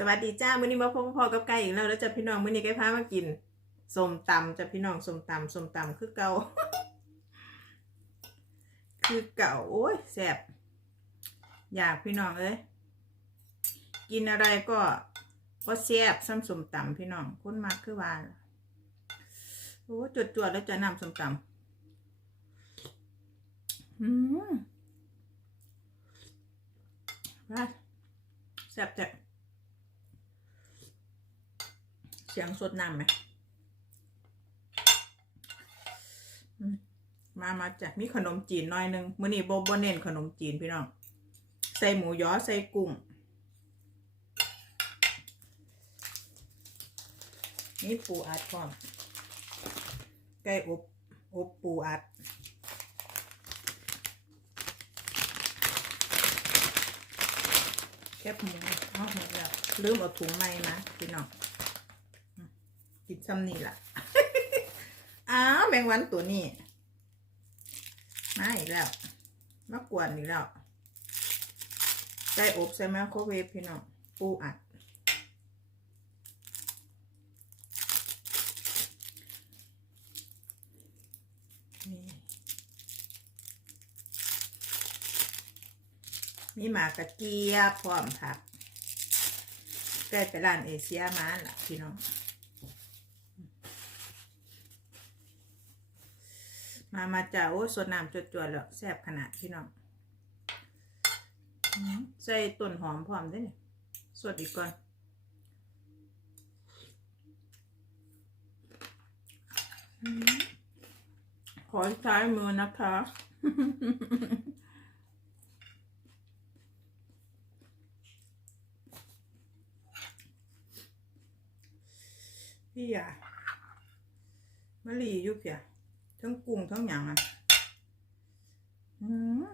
สวัสดีจ้ามื้อนี้มาพบพ่อกับไก่อีกแล้วแล้วจ้ะพี่น้องมื้อนี้ไก่พามากินส้มตำจ้ะพี่น้องส้มตำส้มตำคือเก่า คือเก่าโอ้ยแซ่บอยากพี่น้องเอ้ยกินอะไรก็ก็แซบซ้ำส้มตำพี่น้องคุ้นมากคือว่าโอ้จวดจวดๆแล้วจะนำส้มตำอืมว่าแซบจ้ะ เสียงสดน้ำไหมมามาจ้ะมีขนมจีนหน่อยหนึงมื้อนี้โบบเน้นขนมจีนพี่น้อง ใส่หมูยอใส่กุ้งนี่ปูอัดพร้อมไก่อบอบปูอัดแคบหมูเอาหมดแล้วลืมเอาถุงไม้มาพี่น้อง กินซ้ำนี่ล่ะ อ้าวแมงวันตัวนี้ มาอีกแล้ว มากวนอีกแล้วไก่อบใส่ไมโครเวฟพี่น้องปูอัด มีหมากกระเจี๊ยบพร้อมผักใกล้ไปร้านเอเชียมาล่ะพี่น้อง มามาจ้าโอ้สดน้ำจวดๆแล้วแซ่บขนาดพี่น้องใส่ต้นหอมพร้อมได้เนี่ยสดอีกก่อนขอใช้มือนะคะพี่อะมะลีอยู่เพีย ทั้งกุ้งทั้งหยังอะอืม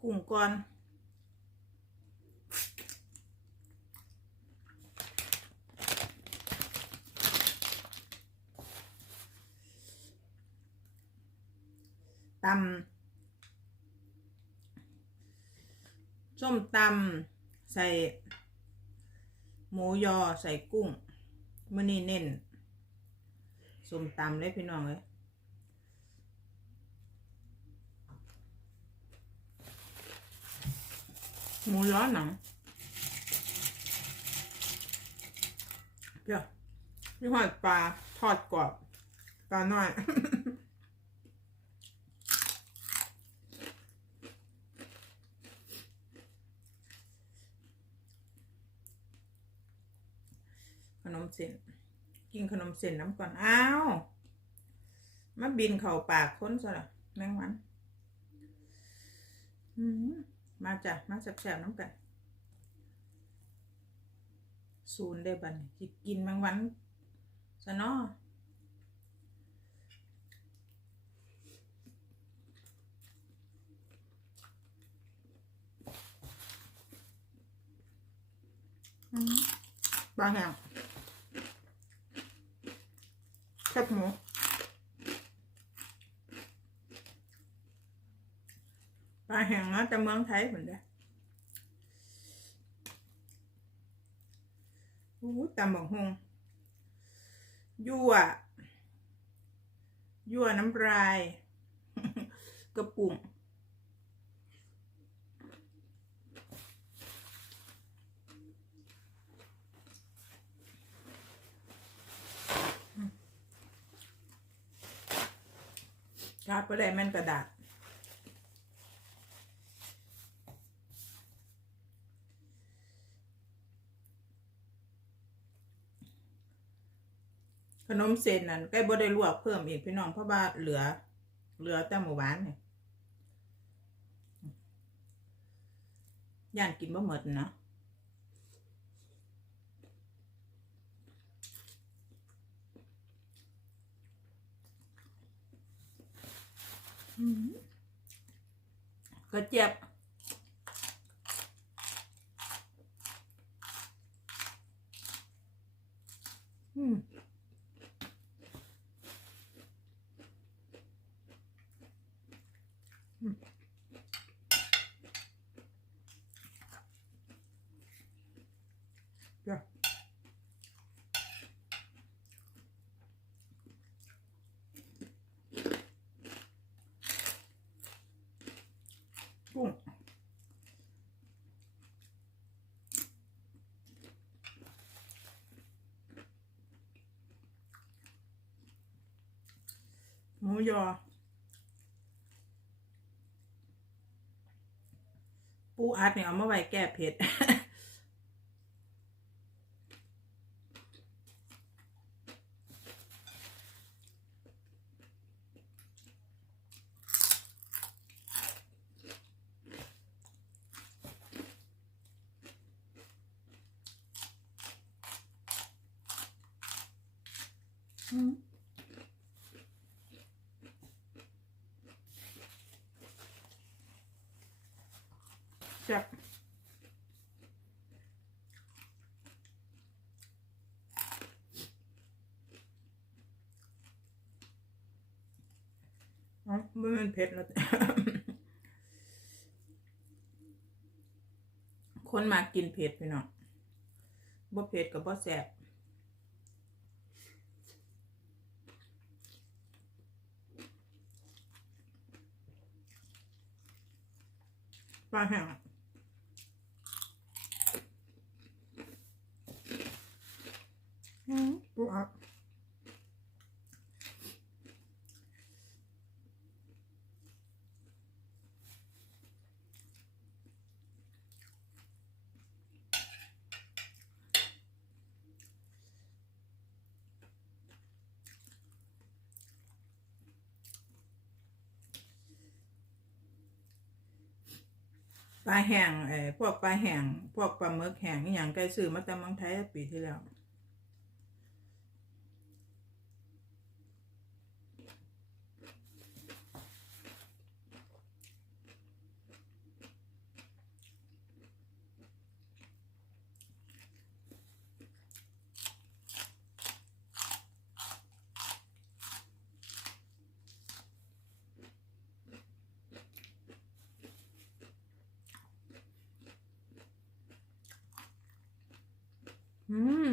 กุ้งก่อนตำส้มตำใส่ หมูยอใส่กุ้ง มื่อนี้เน้น ส้มตำเลยพี่น้องเลยหมูยอหนังเดี๋ยวพี่หอยปลาทอดกรอบปลาหน้อย ขนมเส้น กินขนมเส้นน้ำก่อนอ้าวมาบินเข่าปากค้นซะละแมงวันมาจ้ะมาแซ่บๆน้ำกันศูนย์ได้บันจิกินแมงวันซะเนาะบางอย่ง แคบหมูปลาแห้งมาจากเมืองไทยเหมือนเดิมอู้ตำบักฮงยั่ว ยั่วน้ำลาย กระปุ่ง กาดไปได้แม่นกระดาษขนมเส้นนั่นใกล้บ่ได้ลวกเพิ่มอีกพี่น้องเพราะว่าเหลือ เหลือแต่หมู่บ้านเนี่ยย่านกินบ่หมดเนาะ กระเจี๊ยบอืมอ กุ้งห มูยอ ปูอัดเนี่ยเอามาไว้แก้เผ็ดอืม แซ่บอ๋อม่เป็นเผ็ดแล้วคนมากินเผ็ดพี่น้องบ่เผ็ดกับบ่แซ่บปลาแห้ง อะอืมปูอัดปลาแห้งเอ่อพวกปลาแห้งพวกปลาหมึกแห้งอย่างไก่ซื้อมาแต่เมืองไทยปีที่แล้ว อืม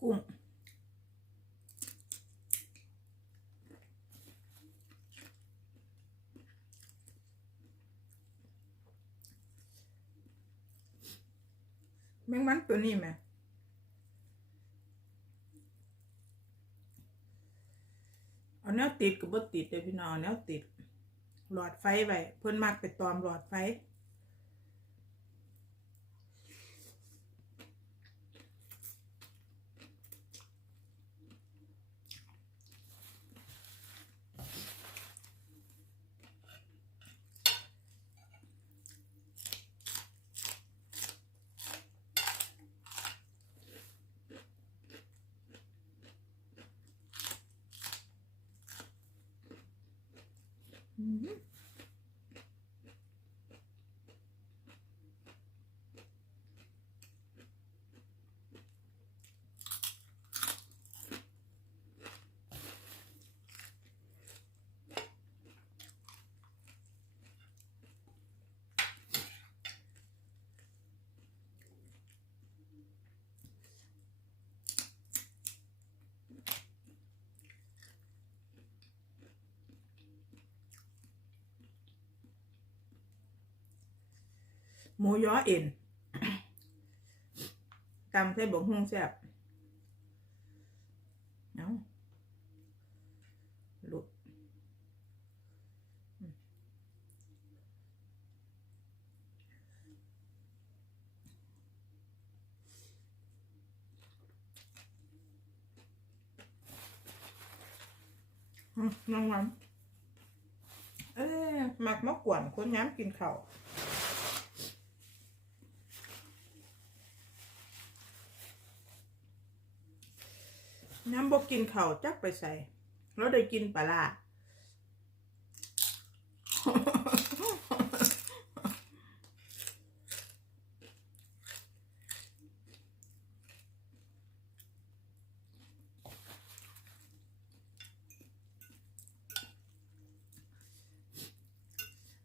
กุ้งแมงมันตัวนี้ไหมเอาแนวติดกับบ่ติดเลยพี่น้องเอาแนวติด หลอดไฟไว้เพิ่อนมักไปตอมหลอดไฟ อื หมูย้อเอ็นตำใส่บกฮุ่งแซ่บเอาหลุดน้องวันเอ้ยมักมะกวนคนย้ำกินเข้า น้ำบกกินเขาจักไปใส่ แล้วได้กินปลา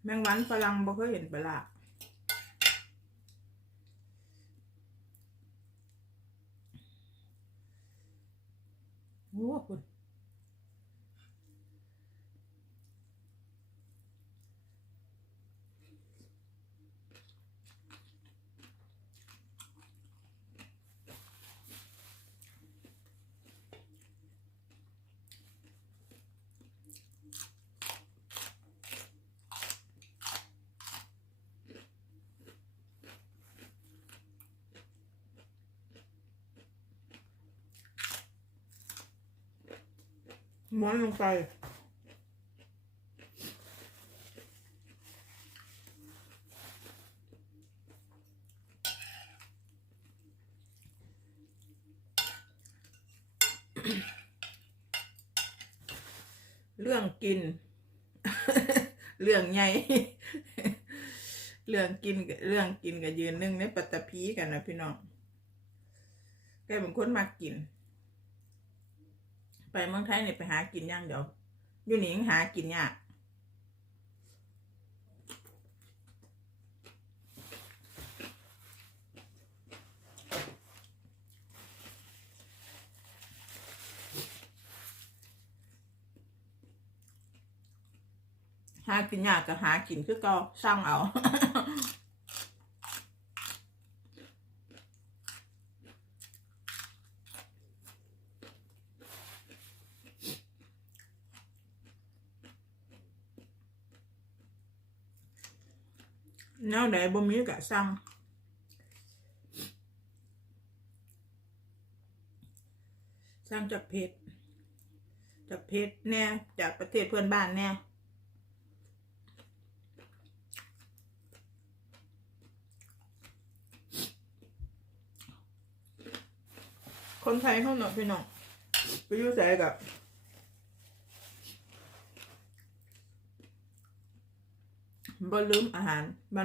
แมงวันฝรั่งบ่เคยเห็นปลา ม้วนลงไป เรื่องกิน เรื่องใหญ่เรื่องกินเรื่องกินกับยืนนึ่งในปัตตภีกันนะพี่น้องแกเป็นคนมากกิน ไปเมืองไทยเนี่ยไปหากินอย่างเดี๋ยวอยู่นี่ยังหากินยากหากินยากก็หากินคือก็สร้างเอา แนวใดบ่มีก็สั่งสั่งจากเพจจากเพจแน่จากประเทศเพื่อนบ้านแน่คนไทยเขาเนาะพี่น้องไปยู่งใส่กับ บ่ลืมอาหาร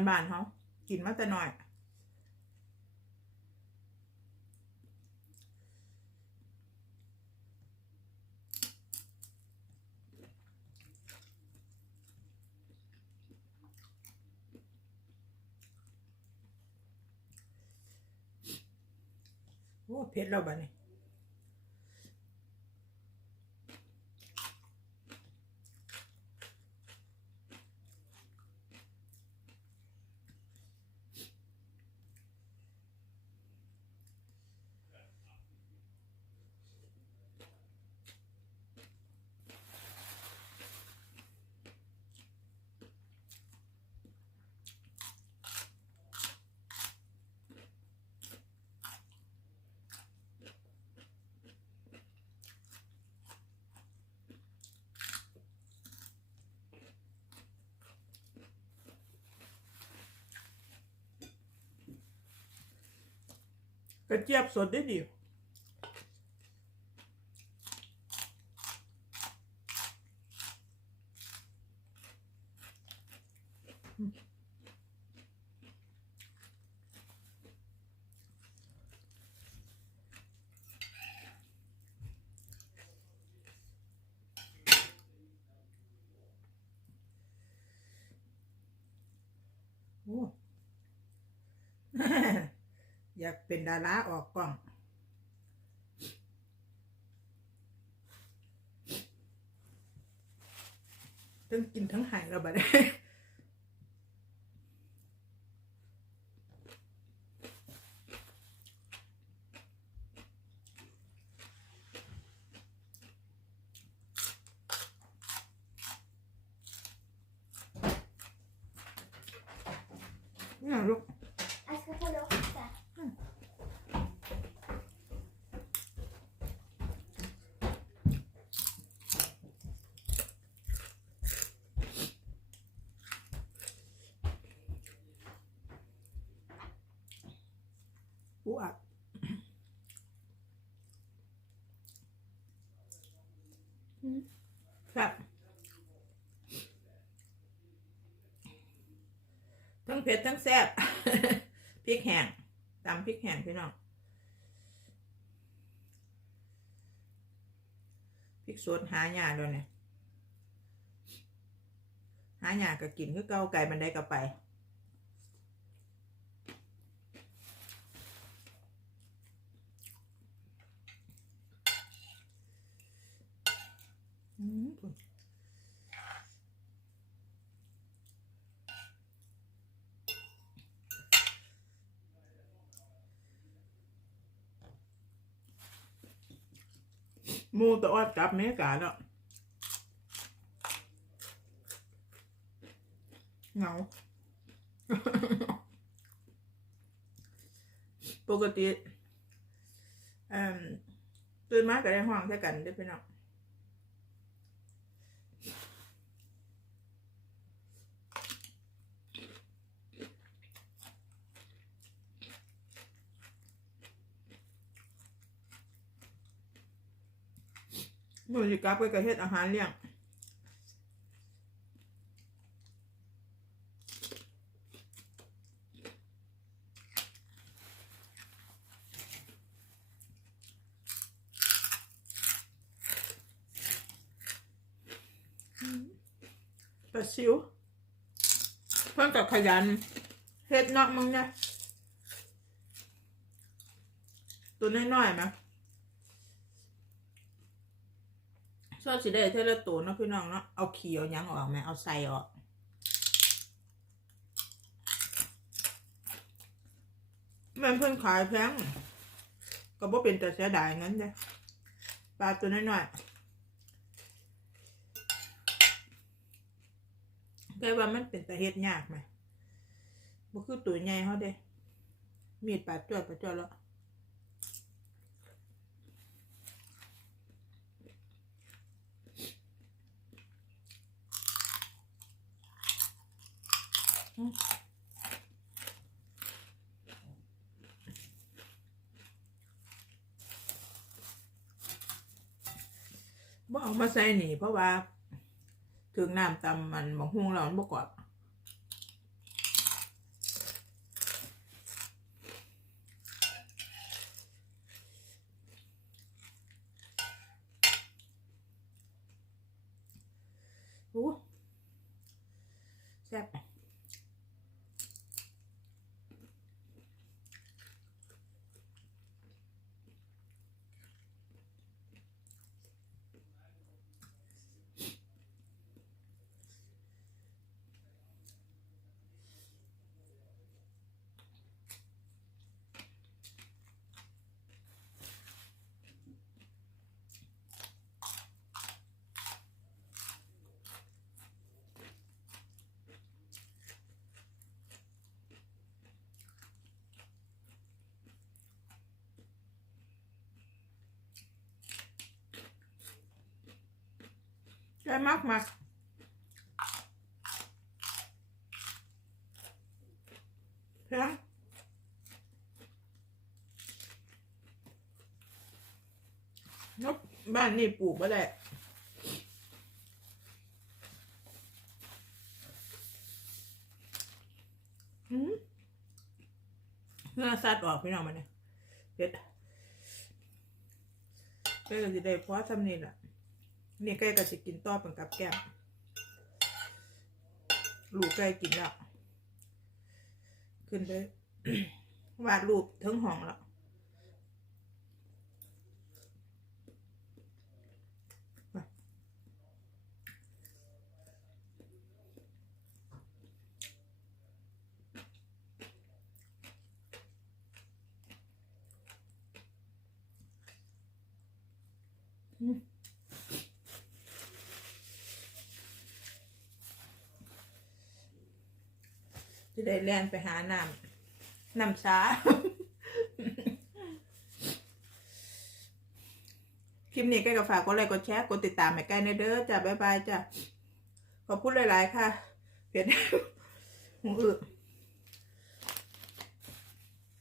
บ้านๆเขากินมาแต่น้อย โอ้เผ็ดแล้วบ้านี้ กระเจี๊ยบสดได้ดีโอ้ อยาก เป็นดาราออกกล้อง ทั้งกินทั้งหายเราบัดนี้ เนี่ยลูก Jag ska få lukta. ปูอัดครับ ทั้ง เผ็ดทั้งแซ่บพริกแห้งตำพริกแห้งพี่น้องพริกสดหาหยาด้วยเนี่ยหาหยาก็กินคือเก่าไก่มันได้ก็ไปอืม มูตัวอดกลับเมกาเนาะเงาปกติอ่มตื่นมาก็ได้ห้องใช่กันได้อพี่น้อง มือสิกลับไปกระเฮ็ดอาหารเลี้ยงปลาซิวเพิ่นกับขยันเฮ็ดนาะมึงเนี่ยตัวน้อยๆไหม ชอบ สิได้เทละตัวเนาะพี่น้องเนาะเอาเขี้เอาหยังออกไหมเอาใส่ออกแมันเพิ่นขายแพงก็บ่เป็นแต่เสียดายงั้นเด้ปลาตัวน้อยๆแต่ว่ามันเป็นแต่เฮ็ดยากไหมบ่คือตัวใหญ่เฮาเด้มีดปลาดจวดปาดจวดแล้ว บ่เอามาใส่นี่เพราะว่า ถึงน้ำตำมันบางฮุงเรามันบ่กรอบโอ้แซ่บ ได้มากมากเพียงนกบ้านนี่ปลูกมาได้หืมเนื้อสัตว์ออกพี่น้องมาเนี่ยเด็ดก็จะได้เพราะทำนี่แหละ นี่ไก่ก็สิกินต่อเป็นกับแก้มลูกไก่กินแล้ว ขึ้นไปวาดรูปทั้งห้องแล้วไปอืม จะ ได้แล่นไปหาน้ำน้ำช้า คลิปนี้ใกล้กับฝากกดไลค์กดแชร์กดติดตามให้ใกล้ในเด้อจ้ะบ๊ายบายจ้ะขอบคุณหลาย ๆ ค่ะ เพียรหูอึ